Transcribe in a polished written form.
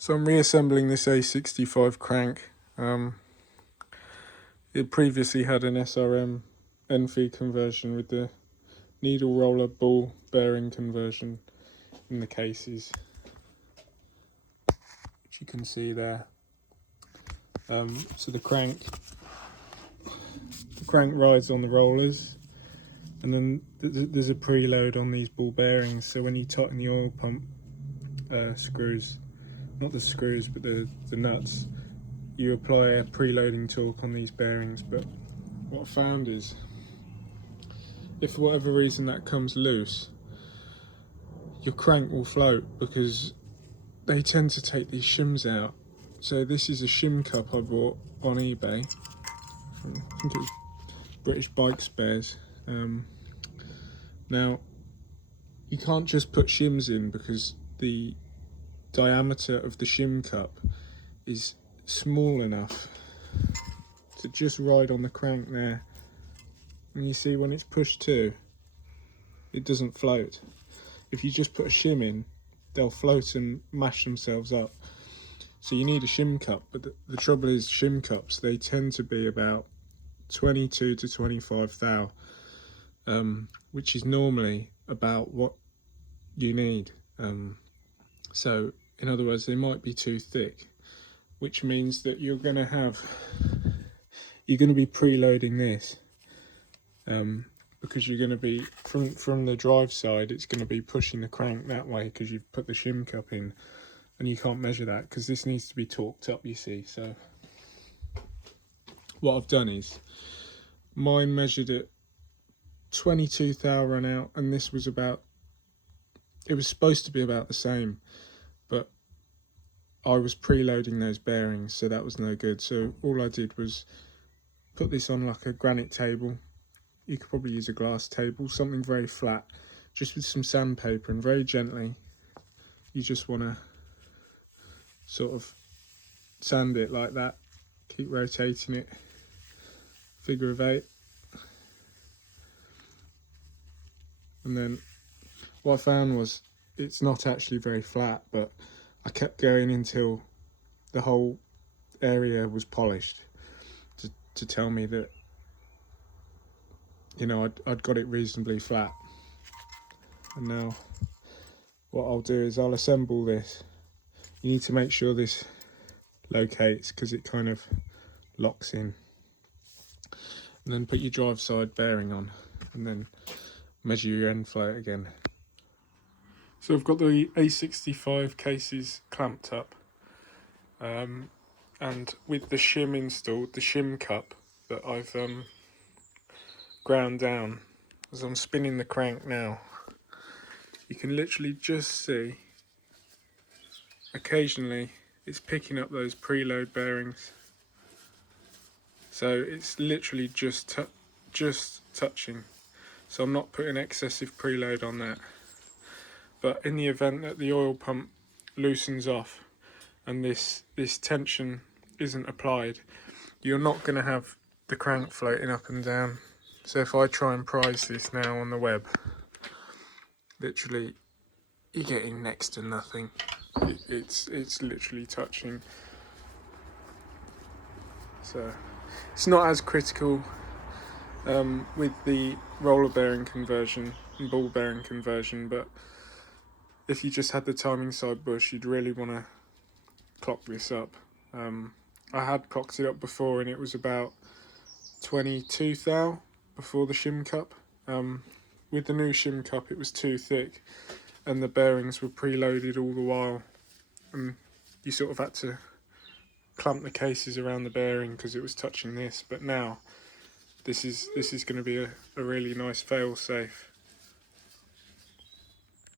So I'm reassembling this A65 crank. It previously had an SRM NV conversion with the needle roller ball bearing conversion in the cases, which you can see there. So the crank rides on the rollers, and then there's a preload on these ball bearings, so when you tighten the oil pump screws, not the screws but the nuts, you apply a preloading torque on these bearings. But what I found is, if for whatever reason that comes loose, your crank will float because they tend to take these shims out. So this is a shim cup I bought on eBay from, I think it was British Bike Spares. Now you can't just put shims in because the diameter of the shim cup is small enough to just ride on the crank there, and you see when it's pushed to, it doesn't float. If you just put a shim in, they'll float and mash themselves up. So you need a shim cup, but the trouble is, shim cups, they tend to be about 22 to 25 thou, which is normally about what you need. So in other words, they might be too thick, which means that you're going to be preloading this, because you're going to be from the drive side, it's going to be pushing the crank that way because you've put the shim cup in, and you can't measure that because this needs to be torqued up, you see. So what I've done is, mine measured at 22 thou run out, and this was about, it was supposed to be about the same, but I was preloading those bearings, so that was no good. So all I did was put this on like a granite table. You could probably use a glass table, something very flat, just with some sandpaper, and very gently, you just want to sort of sand it like that. Keep rotating it, figure of 8. And then what I found was, it's not actually very flat, but I kept going until the whole area was polished to tell me that, you know, I'd got it reasonably flat. And now what I'll do is I'll assemble this. You need to make sure this locates because it kind of locks in. And then put your drive side bearing on, and then measure your end float again. So I've got the A65 cases clamped up, and with the shim installed, the shim cup that I've ground down, as I'm spinning the crank now, you can literally just see occasionally it's picking up those preload bearings. So it's literally just touching. So I'm not putting excessive preload on that. But in the event that the oil pump loosens off and this tension isn't applied, you're not going to have the crank floating up and down. So if I try and prise this now on the web, literally you're getting next to nothing. It's literally touching. So it's not as critical with the roller bearing conversion and ball bearing conversion, but if you just had the timing side bush, you'd really want to clock this up. I had clocked it up before, and it was about 22 thou before the shim cup. With the new shim cup, it was too thick, and the bearings were preloaded all the while, and you sort of had to clamp the cases around the bearing because it was touching this. But now this is going to be a really nice fail safe.